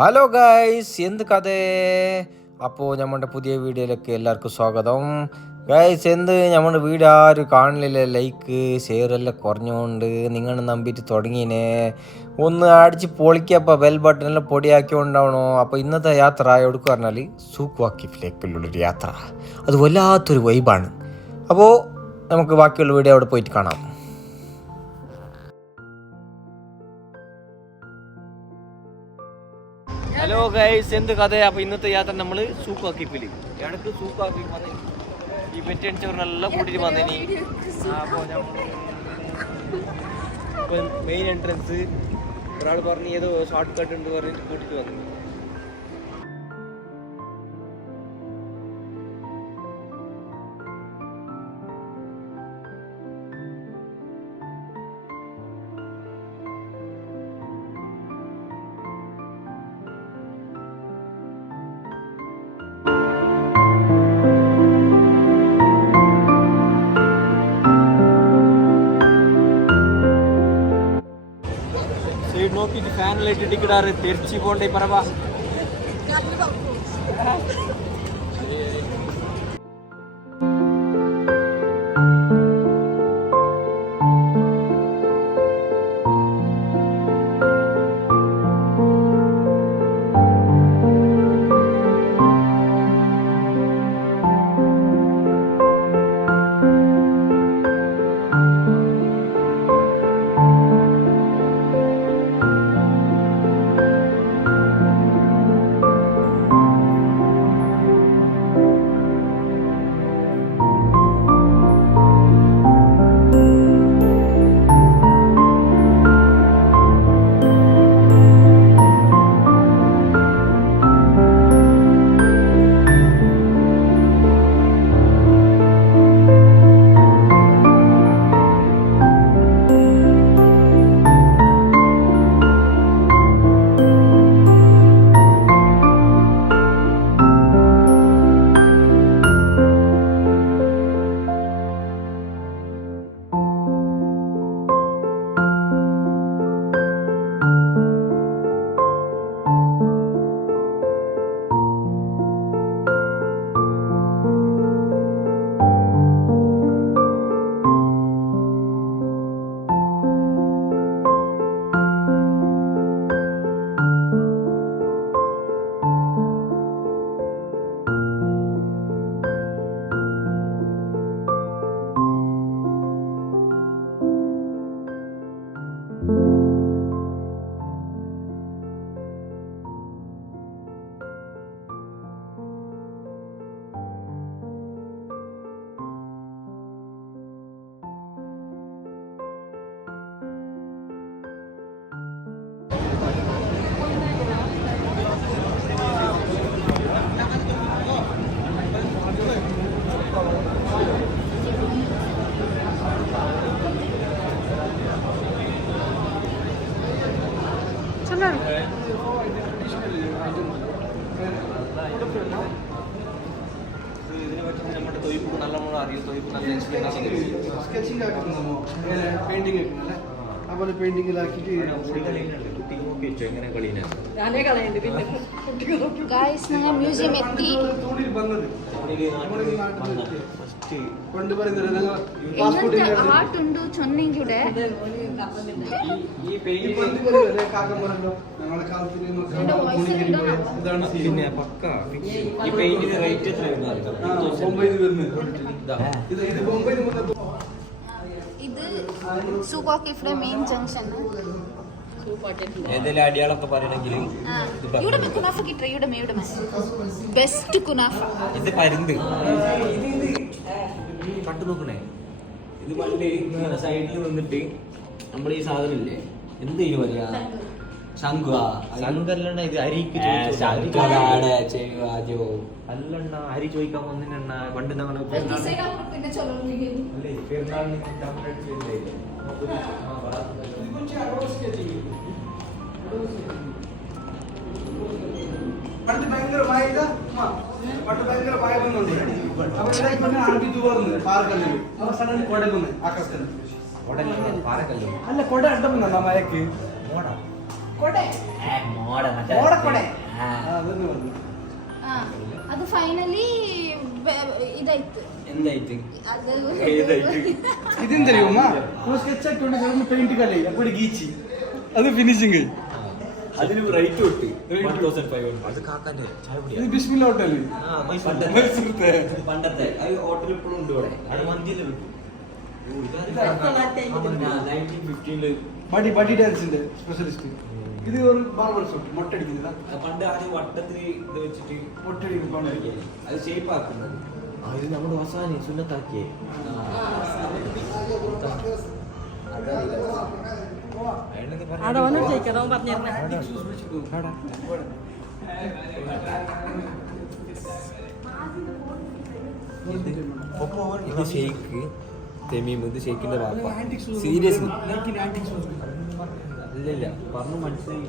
Hello guys, എന്ത് കഥ? അപ്പോൾ നമ്മുടെ പുതിയ വീഡിയോയിലേക്ക് എല്ലാവർക്കും സ്വാഗതം. ഗൈസ്, നമ്മുടെ വീഡിയോ ആരും കാണില്ല, ലൈക്ക് ഷെയർ എല്ലാം കുറഞ്ഞുകൊണ്ട് നിങ്ങൾ നമ്പിയിട്ട് തുടങ്ങിയേ. ഒന്ന് അടിച്ച് പൊളിക്കപ്പോൾ ബെൽ ബട്ടണെല്ലാം പൊടിയാക്കിക്കൊണ്ടാവണോ. അപ്പോൾ ഇന്നത്തെ യാത്ര എവിടേക്ക് പറഞ്ഞാൽ സൂക്ക് വാക്കിഫിലേക്കുള്ളൊരു യാത്ര. അത് വല്ലാത്തൊരു വൈബാണ്. അപ്പോൾ നമുക്ക് ബാക്കിയുള്ള വീഡിയോ അവിടെ പോയിട്ട് കാണാം. ഹലോ ഗൈസ്, എന്ത് കഥ? അപ്പോൾ ഇന്നത്തെ യാത്ര നമ്മൾ സൂക്ക് വാക്കിഫിൽ ഇടയ്ക്ക് സൂക്ക് വാക്കിഫ് വന്ന് ഈ വെറ്റടിച്ചവരെല്ലാം കൂട്ടിയിട്ട് വന്നേനി. അപ്പോൾ മെയിൻ എൻട്രൻസ് ഒരാൾ പറഞ്ഞ് ഏതോ ഷോർട്ട് കട്ട് ഉണ്ട് പറഞ്ഞിട്ട് കൂട്ടിയിട്ട് വന്നു. നോക്കിയിട്ട് ഫാനിലിട്ട് ടിക്കറ്റാറ് തിരിച്ചു പോണ്ടേ പറവാ. മ്യൂസിയം എത്തി. ആട്ടുണ്ട് ചൊന്നെങ്കിടെ ഇത് സൂക്ക് വാക്കിഫിലെ മെയിൻ ജംഗ്ഷൻ. ഏതെങ്കിലും അടിയാളൊക്കെ പറയണമെങ്കിൽ കുനാഫ കിട്ടും. ബെസ്റ്റ് കുനാഫ. ഇത് പരുന്ത് കണ്ടു നോക്കണേ. ഇത് പണ്ട് സൈഡിൽ നിന്നിട്ട് നമ്മൾ ഈ സാധനം ഇല്ലേ, എന്ത് ഇതിന് പറയാ, ശംഖല്ല. ഇത് അരിക്ക് അല്ലണ്ണ, അരി ചോദിക്കാൻ വന്നിട്ടെണ്ണ. പണ്ട് ഞങ്ങള് പണ്ട് ഭയങ്കര ഭയ വന്നുണ്ട്. പാറക്കല്ല് അവസാനം കൊടകുന്ന് ആകാശത്ത് പാറക്കല്ലോ അല്ല കൊട അട്ടം മഴക്ക് ആ അത് ഫൈനലി ഇതായിട്ട് എന്തായിട്ട് അത് ഇതും തരുമോ സ്കെച്ച് ആക്കി പെയിന്റ് കളി അപ്പോൾ ഗീച്ചി അത് ഫിനിഷിങ് അതിന് റേറ്റ് കിട്ടി 1500 അത് കാക്കാന്റെ ഇത് ബിസ്മില്ല ഹോട്ടല് പണ്ടത്തെ ഹോട്ടൽ ഇപ്പോഴും ഉണ്ട് ഇവിടെ അത് മന്തിയിൽ കിട്ടും 1915 ബഡി ബഡി ഡാൻസിന്റെ സ്പെഷ്യലിസ്റ്റ് ഇത് ഒരു ബാർബർ ഷോപ്പ് മൊട്ടടിക്കുന്നതാ പണ്ട് ആദ്യം വട്ടത്തിൽ ഇത് വെച്ചിട്ട് മൊട്ടടിക്കും പണ്ട് അത് ഷേപ്പ് ആക്കുന്നത് ഇത് നമ്മുടെ വസാനി സുന്നത്താക്കിയേ അവിടെ വന്ന് ചോദിക്കാം അവൻ പറഞ്ഞിരുന്നേ ഇത് ഷെയ്ക്ക് തെമീം ഇത് ഷെയ്ക്കിന്റെ വാപ്പ സീരിയസ്ലി ഇല്ല പറഞ്ഞു മനസ്സിലായി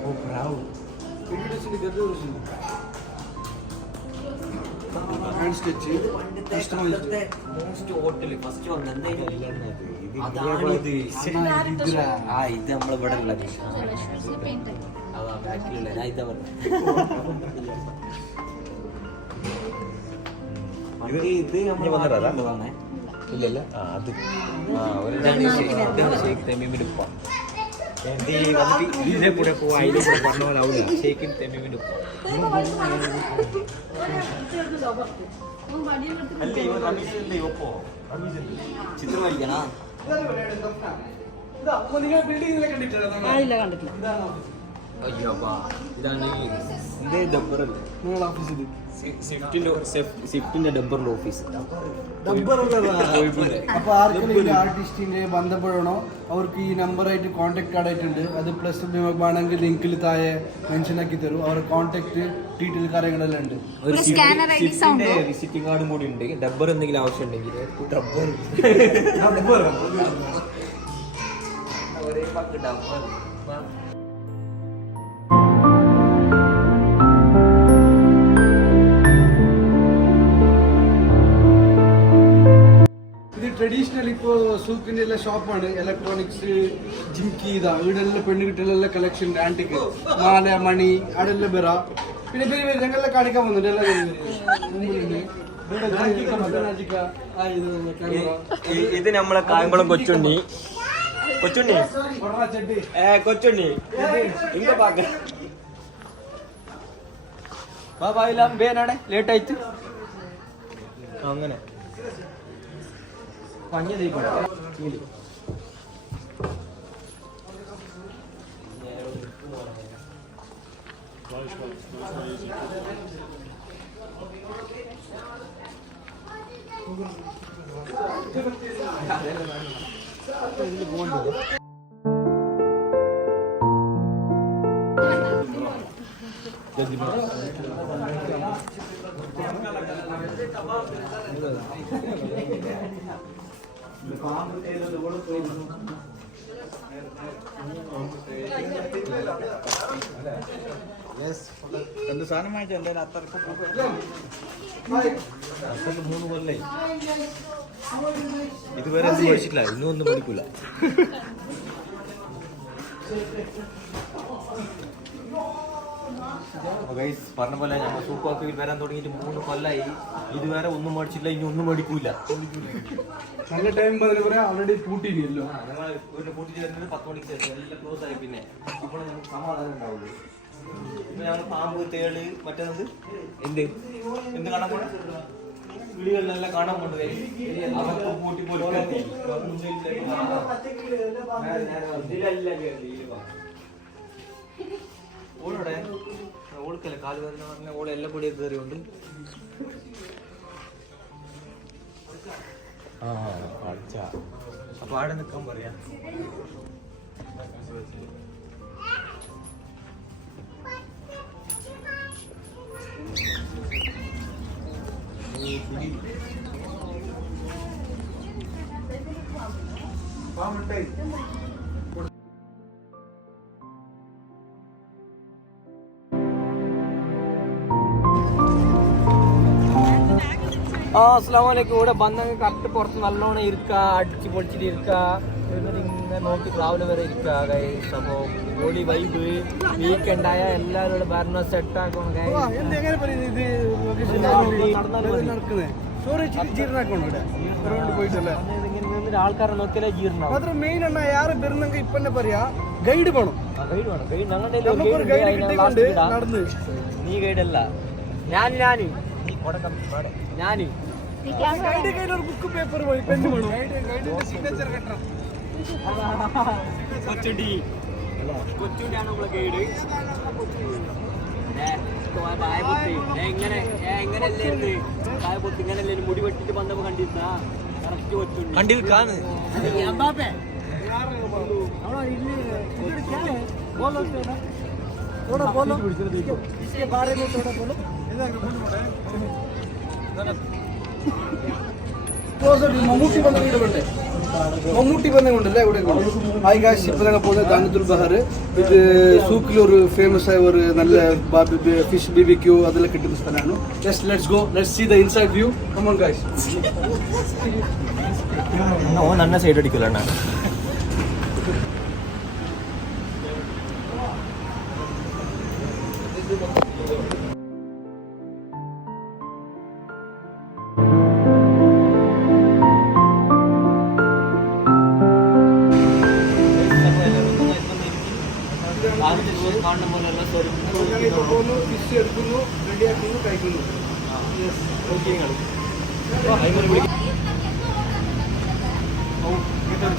ഓ ബ്രാവ് hand sketch most hotel first വന്നത് ഇത് നമ്മളിവിടെ ഉള്ളത് പെയിന്റ് അതാ ബാക്കിലുള്ള ഞാൻ ഇതാ പറഞ്ഞു ഇത് നമ്മൾ വന്നതാണ് ഇല്ലല്ല അത് തെമീമിന്റെ ഉപ്പ ഇതിലെ കൂടെ പോവാ അതിലെ കൂടെ പറഞ്ഞ പോലെ ആവില്ല ഷേഖിൻ തെമീമിന്റെ ഉപ്പ ചിത്രം വരയ്ക്കണ നിങ്ങൾ ബിൽഡിംഗിലെ കണ്ടിട്ടില്ല ആയില്ല കണ്ടിട്ടില്ല അയ്യോ ഇതാണ് ഇതേ ഡബ്ബറല്ലേ നിങ്ങളുടെ ഓഫീസിൽ സ്വിഫ്റ്റിന്റെ ഡബ്ബറിന്റെ ഓഫീസ് അപ്പൊ ആർക്കെങ്കിലും ആർട്ടിസ്റ്റിനെ ബന്ധപ്പെടണോ അവർക്ക് ഈ നമ്പറായിട്ട് കോൺടാക്ട് കാർഡ് ആയിട്ടുണ്ട് അത് പ്ലസ് വേണമെങ്കിൽ ലിങ്കിൽ താഴെ മെൻഷൻ ആക്കി തരും അവരുടെ കോൺടാക്ട് ഡീറ്റെയിൽ കാര്യങ്ങളെല്ലാം ഉണ്ട് ഒരു scanner I D sound visiting കാർഡും കൂടി ഉണ്ട് ഡബ്ബർ എന്തെങ്കിലും ആവശ്യം ഉണ്ടെങ്കിൽ ഡബ്ബർ ഒരേ പക്ക് ഡബ്ബർ ട്രഡീഷണൽ ഇപ്പോൾ സൂക്കിന്റെ എല്ലാം ഷോപ്പാണ് ഇലക്ട്രോണിക്സ് ജിംകി ഇതാ ഈടെല്ലാം പെണ്ണ് കിട്ടലെല്ലാം കളക്ഷൻ ആന്റിക്ക് മാല മണി അടെല്ലാം ബെറ പിന്നെ പെரிய പെரிய ഞങ്ങളെല്ലാം കാണിക്കാൻ പോകുന്നുണ്ട് ഇത് നമ്മളെ കായംകുളം കൊച്ചുണ്ണി കൊച്ചുണ്ണി കൊച്ചുണ്ണി ഇങ്ങ പാക്ക ലേറ്റ് ആയിട്ട് അങ്ങനെ പഞ്ഞ എന്ത് സാധനമായിട്ട് എന്തായാലും അത്രക്ക് 3 കൊല്ലായി ഇതുവരെ ഒന്നും പഠിച്ചിട്ടില്ല ഇന്നും ഒന്നും പഠിക്കൂല പറഞ്ഞ പോലെ ഞങ്ങൾ സൂപ്പാക്കി വരാൻ തുടങ്ങിയിട്ട് 3 കൊല്ലായി ഇതുവരെ ഒന്നും പഠിച്ചില്ല ഇനി ഒന്നും പഠിക്കൂല നല്ല ടൈം ഓൾറെഡി പൂട്ടിയില്ലല്ലോ ഞങ്ങൾ വീട്ടിൽ പൂട്ടിച്ച് വരുന്നത് 10 മണിക്ക് ശേഷം എല്ലാം ക്ലോസ് ആയി പിന്നെ ഇപ്പോൾ നമുക്ക് സമാധാനം ഉണ്ടാവുള്ളൂ ഇപ്പൊ ഞങ്ങൾ പാമ്പ് തേള് മറ്റേത് എന്ത് കാണാൻ പോണേ വിളികളിലെല്ലാം കാണാൻ പോണ്ടത് അവർക്ക് പൂട്ടി പോലും ഓളോടെ ഓൾക്കല്ലേ കാല് വരുന്ന പറഞ്ഞ ഓളെ എല്ലാം കൂടി കയറിയുണ്ട് അപ്പൊ ആടെ നിൽക്കാൻ പറയാ അസ്സലാമലൈക്കും. ഇവിടെ വന്നങ്ങ് കറക്റ്റ് പുറത്ത് നല്ലോണം ഇരിക്കുക, അടിച്ച് പൊളിച്ചിട്ട് ഇരിക്കുക, ഇങ്ങനെ നോക്കി രാവിലെ വരെ ഇരിക്കുക ഗൈസ്. അപ്പോൾ പൊളി വൈബ് വീക്കെൻഡായ എല്ലാവരും ഇവിടെ ഭരണ സെറ്റാക്കണം ഗൈസ്. ആൾക്കാരെ നോക്കിയാലേ ജീർണം മാത്രം മെയിൻ എണ്ണ യാറ് വരുന്നെങ്കിൽ ഇപ്പൊ തന്നെ പറയാ ഗൈഡ് വേണം. ഗൈഡ് വേണം. ഗൈഡ് ഞങ്ങളുടെ നടന്ന് നീ ഗൈഡല്ല, ഞാന് ഗൈഡ് കയ്യിൽ ഒരു ബുക്ക് പേപ്പർ പോയി പെണ്ണ് വേണം. സിഗ്നേച്ചർ കെട്ടണം. കൊച്ചുണ്ടിയാണ് നമ്മളെ ഗൈഡ്. ഇങ്ങനല്ലേ മുടി വെട്ടിട്ട് വന്നപ്പോ കണ്ടിരുന്നാ കറക്റ്റ് കൊച്ചുണ്ടി കണ്ടിരിക്കാന്ന്. മമ്മൂട്ടി വന്നുകൊണ്ടല്ലേ ഇവിടെ ഹായ് ഗായ്സ്. ഇപ്പൊ ഞങ്ങൾ പോകുന്നത് ദാനത്തുൽ ബഹർ. ഇത് സൂക്കിൽ ഒരു ഫേമസ് ആയ ഒരു നല്ല ഫിഷ് BBQ അതെല്ലാം കിട്ടുന്ന സ്ഥലമാണ്. Let's go, let's see the inside view. Come on guys. ഓൻ നല്ല സൈഡ് അടിക്കല. ഫിഷ് എടുക്കുന്നു, റെഡിയാക്കുന്നു, കഴിക്കുന്നു.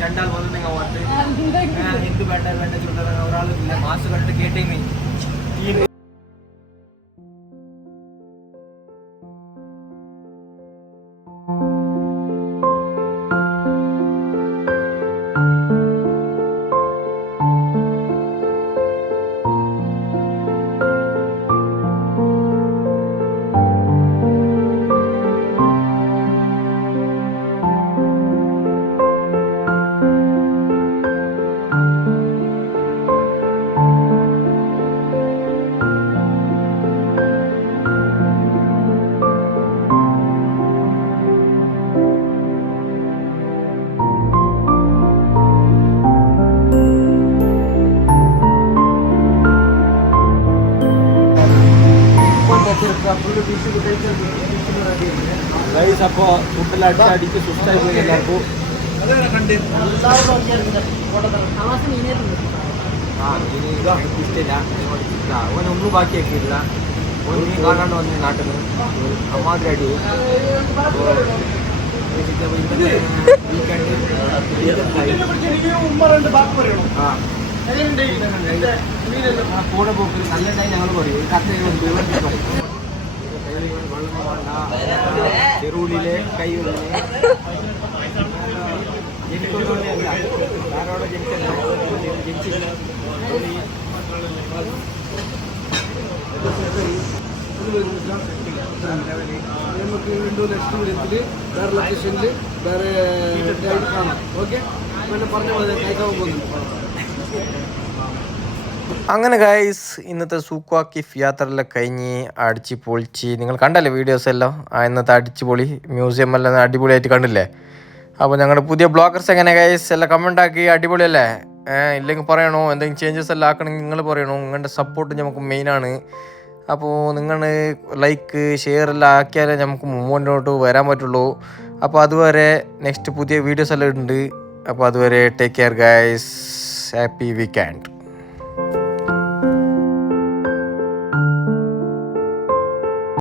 രണ്ടാൾ വന്നിട്ടുണ്ടെങ്കിൽ എന്ത് വേണ്ട ചുണ്ടാ ഒരാളില്ല മാസം കണ്ടിട്ട് കേട്ടേ. ഗൈസ് അപ്പോൾ ഫുഡെല്ലാം അടിച്ച് സുസ്റ്റായി പോയി എല്ലാവർക്കും. ഓനൊന്നും ബാക്കിയാക്കിയില്ല. ഓൻ നീ കാണാണ്ട് വന്ന് നാട്ടിൽ നിന്ന് അമ്മാതിരി അടി. കൂടെ പോക്ക് നല്ല ഉണ്ടായി ഞങ്ങൾ പറയും. കത്ത് പറയും ചെറുള്ളിലെ കൈ ജനിക്കൊന്നുകൊണ്ടല്ല ആരോടെ ജനിച്ചില്ല. നമുക്ക് വീണ്ടും നെക്സ്റ്റ് വീഡിയോത്തിൽ വേറെ ലൊക്കേഷനിൽ വേറെ കാണാം. ഓക്കെ, പിന്നെ പറഞ്ഞ പോലെ കഴിക്കാൻ പോകുന്നു. അങ്ങനെ ഗൈസ് ഇന്നത്തെ സൂക്വ കിഫ് യാത്രയെല്ലാം കഴിഞ്ഞ് അടിച്ച് പൊളിച്ച് നിങ്ങൾ കണ്ടല്ലേ വീഡിയോസ് എല്ലാം. ഇന്നത്തെ അടിച്ച് പൊളി മ്യൂസിയം എല്ലാം അടിപൊളിയായിട്ട് കണ്ടില്ലേ. അപ്പോൾ ഞങ്ങളുടെ പുതിയ ബ്ലോഗേഴ്സ് എങ്ങനെ ഗൈസ് എല്ലാം കമൻ്റ് ആക്കി അടിപൊളിയല്ലേ. ഇല്ലെങ്കിൽ പറയണോ, എന്തെങ്കിലും ചേഞ്ചസ് എല്ലാം ആക്കണമെങ്കിൽ നിങ്ങൾ പറയണോ. നിങ്ങളുടെ സപ്പോർട്ട് നമുക്ക് മെയിനാണ്. അപ്പോൾ നിങ്ങൾ ലൈക്ക് ഷെയർ എല്ലാം ആക്കിയാലേ നമുക്ക് മുന്നോട്ട് വരാൻ പറ്റുള്ളൂ. അപ്പോൾ അതുവരെ നെക്സ്റ്റ് പുതിയ വീഡിയോസ് എല്ലാം ഉണ്ട്. അപ്പോൾ അതുവരെ take care guys. Happy weekend.